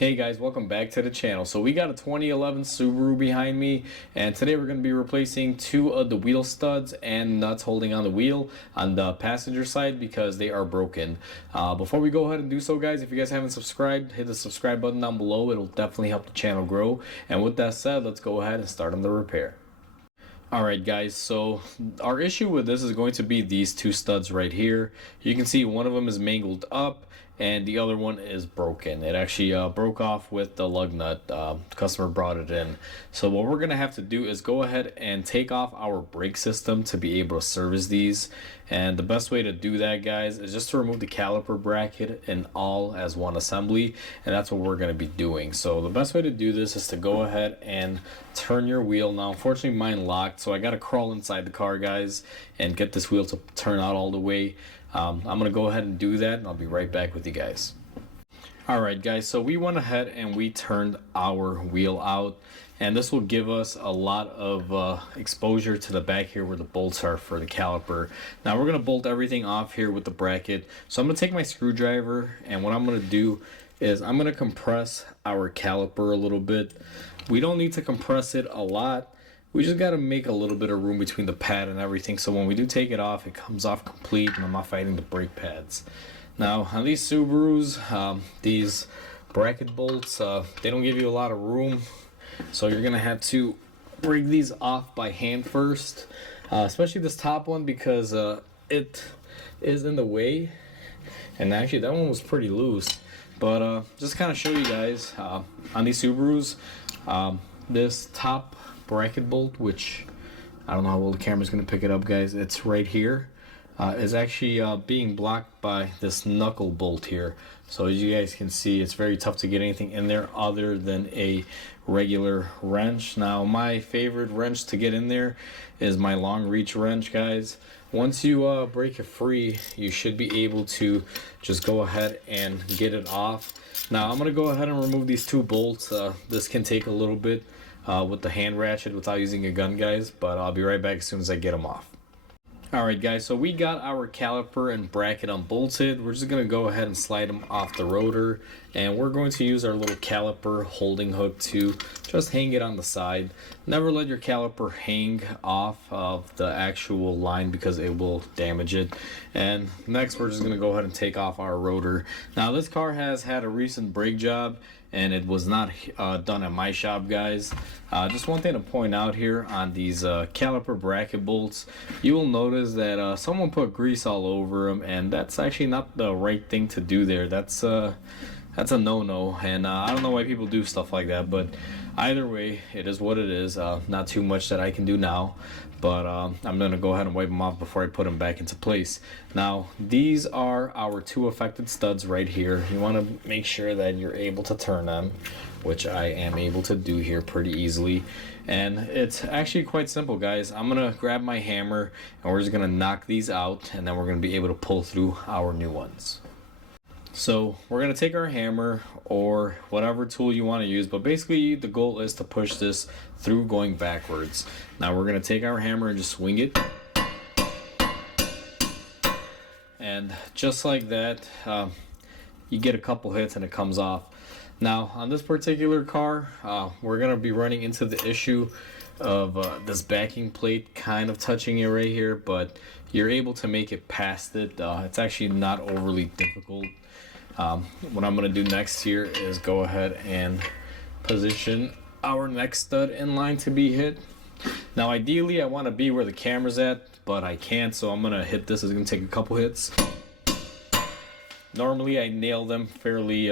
Hey guys, welcome back to the channel. So we got a 2011 Subaru behind me, and today we're going to be replacing two of the wheel studs and nuts holding on the wheel on the passenger side because they are broken. Before we go ahead and do so, guys, if you guys haven't subscribed, hit the subscribe button down below. It'll definitely help the channel grow. And with that said, let's go ahead and start on the repair. Alright guys, so our issue with this is going to be these two studs right here. You can see one of them is mangled up and the other one is broken. It actually broke off with the lug nut. The customer brought it in. So what we're going to have to do is go ahead and take off our brake system to be able to service these. And the best way to do that, guys, is just to remove the caliper bracket and all as one assembly, and that's what we're going to be doing. So the best way to do this is to go ahead and turn your wheel. Now unfortunately mine locked, so I got to crawl inside the car, guys, and get this wheel to turn out all the way. I'm going to go ahead and do that, and I'll be right back with you guys. Alright guys, so we went ahead and we turned our wheel out, and this will give us a lot of exposure to the back here where the bolts are for the caliper. Now we're going to bolt everything off here with the bracket. So I'm going to take my screwdriver, and what I'm going to do is I'm going to compress our caliper a little bit. We don't need to compress it a lot. We just got to make a little bit of room between the pad and everything, so when we do take it off, it comes off complete and I'm not fighting the brake pads. Now on these Subarus, these bracket bolts, they don't give you a lot of room, so you're gonna have to break these off by hand first, especially this top one because it is in the way. And actually that one was pretty loose, but just kind of show you guys on these Subarus, this top bracket bolt, which I don't know how well the camera's gonna pick it up, guys, it's right here, is actually being blocked by this knuckle bolt here. So as you guys can see, it's very tough to get anything in there other than a regular wrench. Now my favorite wrench to get in there is my long reach wrench, guys. Once you break it free, you should be able to just go ahead and get it off. Now I'm gonna go ahead and remove these two bolts. This can take a little bit with the hand ratchet without using a gun, guys, but I'll be right back as soon as I get them off. Alright guys, so we got our caliper and bracket unbolted. We're just going to go ahead and slide them off the rotor, and we're going to use our little caliper holding hook to just hang it on the side. Never let your caliper hang off of the actual line because it will damage it. And next we're just going to go ahead and take off our rotor. Now this car has had a recent brake job, and it was not done at my shop, guys. Just one thing to point out here on these caliper bracket bolts, you will notice that someone put grease all over them, and that's actually not the right thing to do there. That's a no-no, and I don't know why people do stuff like that, but either way, it is what it is. Not too much that I can do now, but I'm going to go ahead and wipe them off before I put them back into place. Now, these are our two affected studs right here. You want to make sure that you're able to turn them, which I am able to do here pretty easily. And it's actually quite simple, guys. I'm going to grab my hammer, and we're just going to knock these out, and then we're going to be able to pull through our new ones. So we're going to take our hammer or whatever tool you want to use, but basically the goal is to push this through going backwards. Now we're going to take our hammer and just swing it, and just like that, you get a couple hits and it comes off. Now on this particular car, we're going to be running into the issue of this backing plate kind of touching it right here, but you're able to make it past it. It's actually not overly difficult. What I'm going to do next here is go ahead and position our next stud in line to be hit. Now ideally I want to be where the camera's at, but I can't, so I'm going to hit this. It's going to take a couple hits. Normally I nail them fairly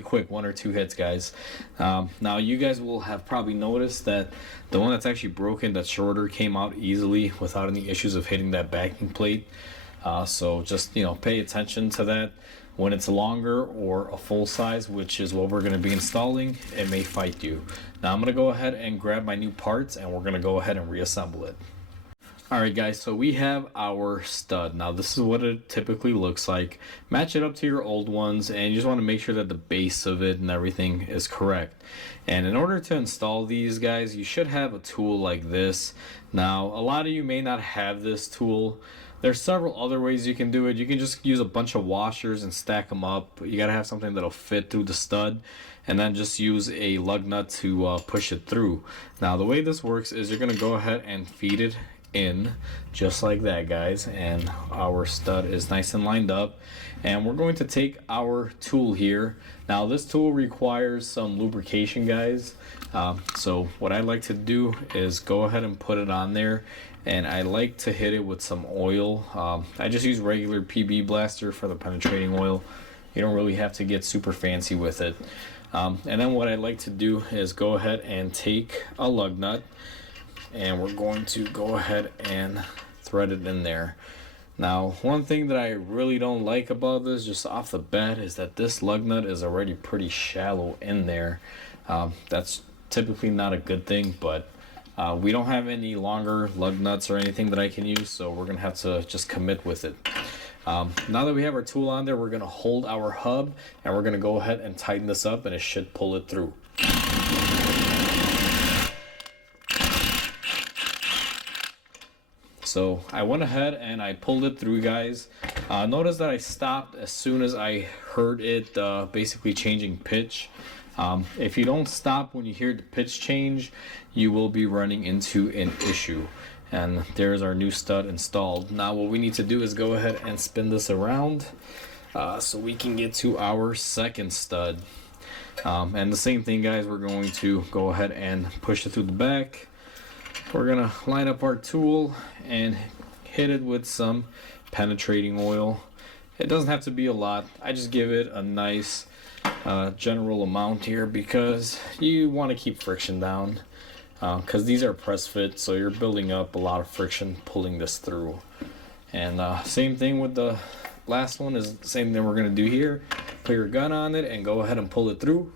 quick, one or two hits, guys. Now you guys will have probably noticed that the one that's actually broken, that's shorter, came out easily without any issues of hitting that backing plate. So just, you know, pay attention to that. When it's longer or a full size, which is what we're going to be installing, it may fight you. Now I'm going to go ahead and grab my new parts, and we're going to go ahead and reassemble it. Alright guys, so we have our stud. Now this is what it typically looks like. Match it up to your old ones, and you just want to make sure that the base of it and everything is correct. And in order to install these, guys, you should have a tool like this. Now a lot of you may not have this tool, There's several other ways you can do it. You can just use a bunch of washers and stack them up. You gotta have something that'll fit through the stud, and then just use a lug nut to push it through. Now the way this works is you're gonna go ahead and feed it in just like that, guys, and our stud is nice and lined up. And we're going to take our tool here. Now this tool requires some lubrication, guys, so what I like to do is go ahead and put it on there, and I like to hit it with some oil. I just use regular PB blaster for the penetrating oil. You don't really have to get super fancy with it. And then what I like to do is go ahead and take a lug nut, and we're going to go ahead and thread it in there. Now one thing that I really don't like about this just off the bat is that this lug nut is already pretty shallow in there. That's typically not a good thing, but we don't have any longer lug nuts or anything that I can use, so we're gonna have to just commit with it. Now that we have our tool on there, we're gonna hold our hub and we're gonna go ahead and tighten this up, and it should pull it through. So I went ahead and I pulled it through, guys. Notice that I stopped as soon as I heard it basically changing pitch. If you don't stop when you hear the pitch change, you will be running into an issue. And there's our new stud installed. Now what we need to do is go ahead and spin this around so we can get to our second stud. And the same thing, guys, we're going to go ahead and push it through the back. We're gonna line up our tool and hit it with some penetrating oil. It doesn't have to be a lot. I just give it a nice general amount here because you want to keep friction down, because these are press fit, so you're building up a lot of friction pulling this through. And same thing with the last one, is the same thing we're gonna do here. Put your gun on it and go ahead and pull it through.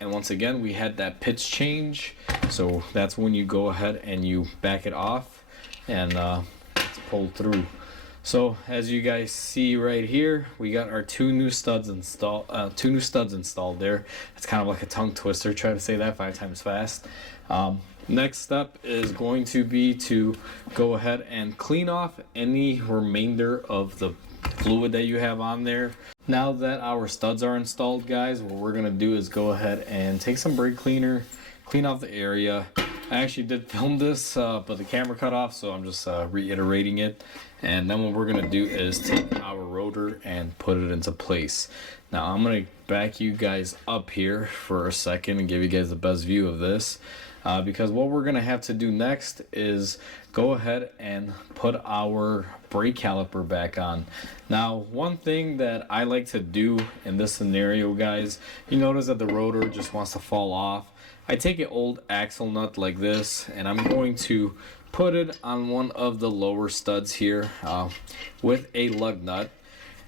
And once again, we had that pitch change, so that's when you go ahead and you back it off and it's pulled through. So as you guys see right here, we got our two new studs installed there. It's kind of like a tongue twister, try to say that 5 times fast. Next step is going to be to go ahead and clean off any remainder of the fluid that you have on there. Now that our studs are installed, guys, what we're gonna do is go ahead and take some brake cleaner, clean off the area. I actually did film this, but the camera cut off, so I'm just reiterating it. And then what we're gonna do is take our rotor and put it into place. Now I'm gonna back you guys up here for a second and give you guys the best view of this. Because what we're gonna have to do next is go ahead and put our brake caliper back on. Now, one thing that I like to do in this scenario, guys, you notice that the rotor just wants to fall off. I take an old axle nut like this, and I'm going to put it on one of the lower studs here with a lug nut.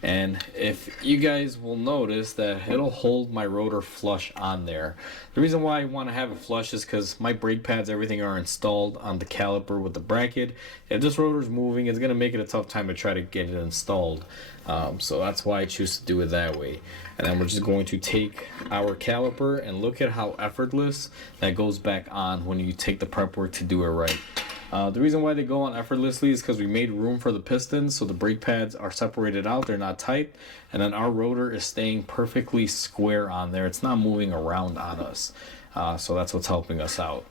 And if you guys will notice that it'll hold my rotor flush on there. The reason why I want to have it flush is because my brake pads, everything are installed on the caliper with the bracket. If this rotor's moving, it's going to make it a tough time to try to get it installed. So that's why I choose to do it that way. And then we're just going to take our caliper and look at how effortless that goes back on when you take the prep work to do it right. The reason why they go on effortlessly is because we made room for the pistons, so the brake pads are separated out, they're not tight, and then our rotor is staying perfectly square on there. It's not moving around on us, so that's what's helping us out.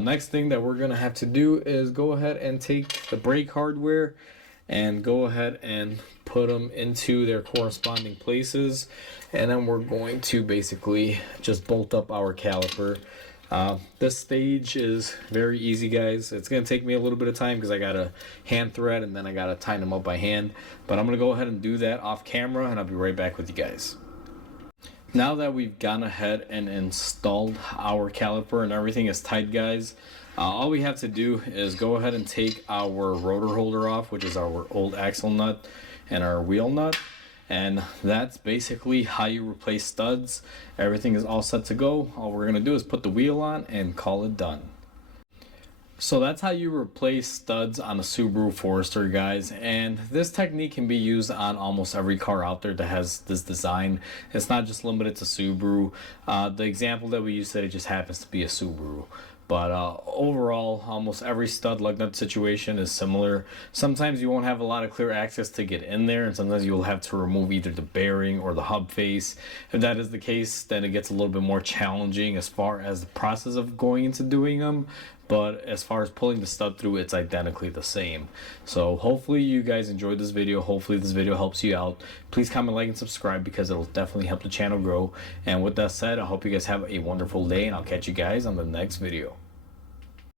Next thing that we're going to have to do is go ahead and take the brake hardware and go ahead and put them into their corresponding places, and then we're going to basically just bolt up our caliper. This stage is very easy, guys. It's going to take me a little bit of time because I got to hand thread and then I got to tighten them up by hand. But I'm going to go ahead and do that off camera and I'll be right back with you guys. Now that we've gone ahead and installed our caliper and everything is tight, guys, all we have to do is go ahead and take our rotor holder off, which is our old axle nut and our wheel nut. And that's basically how you replace studs. Everything is all set to go. All we're gonna do is put the wheel on and call it done. So that's how you replace studs on a Subaru Forester, guys. And this technique can be used on almost every car out there that has this design. It's not just limited to Subaru. The example that we use today just happens to be a Subaru. But overall, almost every stud lug nut situation is similar. Sometimes you won't have a lot of clear access to get in there, and sometimes you will have to remove either the bearing or the hub face. If that is the case, then it gets a little bit more challenging as far as the process of going into doing them. But as far as pulling the stud through, it's identically the same. So hopefully you guys enjoyed this video. Hopefully this video helps you out. Please comment, like, and subscribe because it'll definitely help the channel grow. And with that said, I hope you guys have a wonderful day, and I'll catch you guys on the next video.